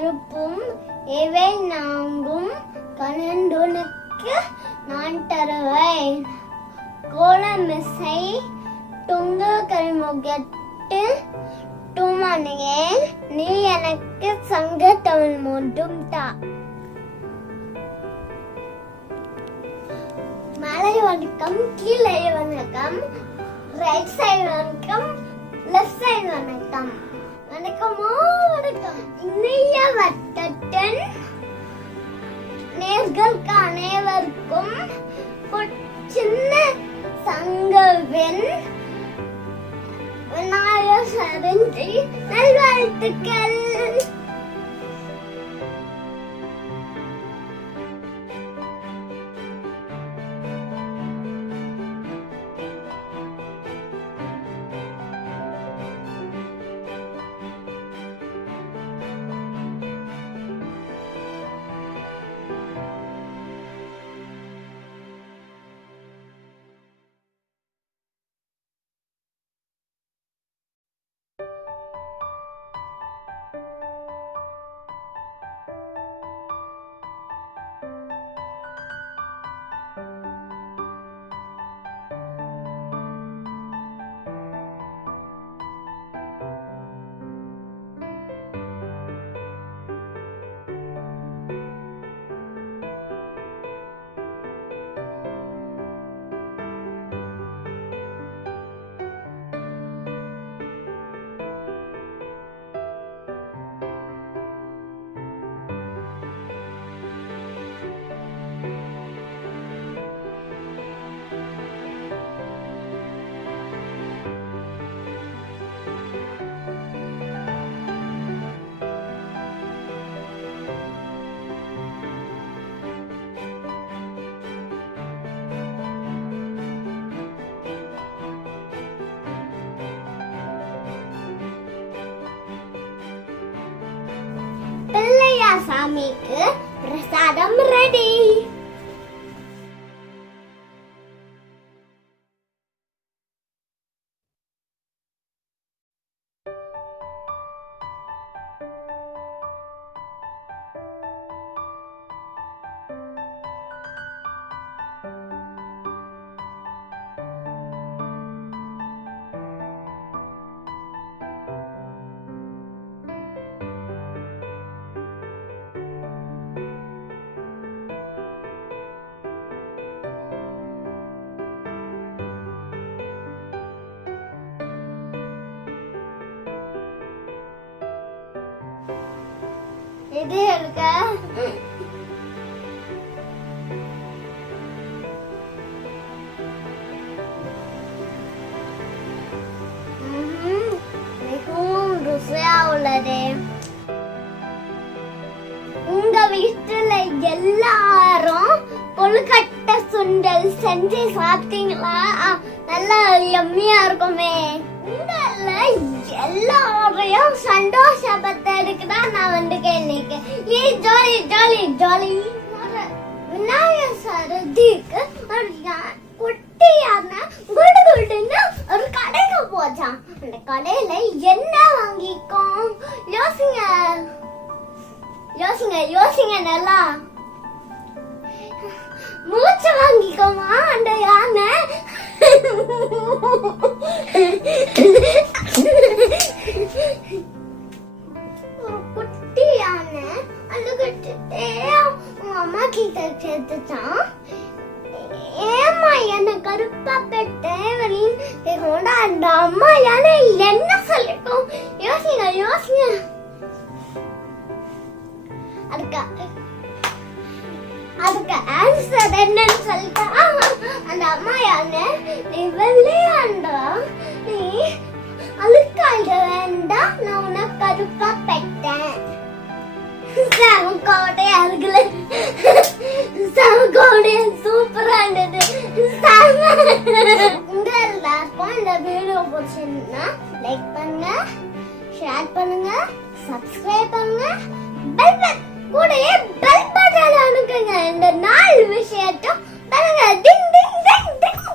கருப்பும் இவை நான்கும் கலந்துனக்கு நான் தருவேன். கோலமிசை துங்கு கரிமுகட்டு துமணியே நீ எனக்கு சங்க தமிழ் மட்டும் தா. மேலே வணக்கம், கீழே வணக்கம், ரைட் சைடு வணக்கம், லெஃப்ட் சைடு வணக்கம். வணக்கமோ வணக்கம். இனிய வட்டத்தின் நேர்களுக்கு அனைவருக்கும் சின்ன சங்கவின் விநாயகர் சதுர்த்தி நல்வாழ்த்துக்கள். பிள்ளையார் சாமிக்கு பிரசாதம் ரெடி. இது எடுக்க மிகவும் ருசியா உள்ளது. உங்க வீட்டுல எல்லாரும் கொழுக்கட்டை சுண்டல் செஞ்சு சாப்பிட்டீங்களா? நல்லா எம்மியா இருக்குமே. எல்லாரையும் சந்தோஷப்படுத்துறதுக்கு தான் நான் வந்துருக்கேன் இன்னைக்கு. Jolly jolly jolly. விநாயகர் சதுர்த்திக்கு ஒரு குட்டியான குடு குடுன்னு ஒரு கடைக்கு போச்சான். அந்த கடையில என்ன வாங்கிக்கும்? யோசிங்க யோசிங்க யோசிங்க. நல்லா மூச்சு வாங்கிக்கோமா அந்த யானை. ஒரு குட்டி யானை அழுகிட்டே உங்க அம்மா கிட்ட சேர்த்துச்சான். ஏமா என்ன கருப்பா பெட்டேன் அந்த அம்மா யானை என்ன சொல்லிட்டோம்? யோசிங்க யோசிங்க. அதுக்கு ஆன்சர் என்னன்னு சொல்லிட்டா அந்த அம்மா யானை, நீ வெள்ளையாண்டா, நீ அழுக்காயிட வேண்டாம், நான் உன்னை கருப்பா பெட்டேன். கோட்டையா இருக்குல்ல, கோட்டையா சூப்பரா இருந்தது. இந்த எல்லாருக்கும் இந்த வீடியோ பிடிச்சிருந்தா லைக் பண்ணுங்க, ஷேர் பண்ணுங்க, சப்ஸ்கிரைப் பண்ணுங்க, பெல் கூடயே பெல் பட்டன் அமுக்குங்க. இந்த நாலு விஷயத்தையும் பண்ணுங்க. டிங் டிங் டிங் டிங்.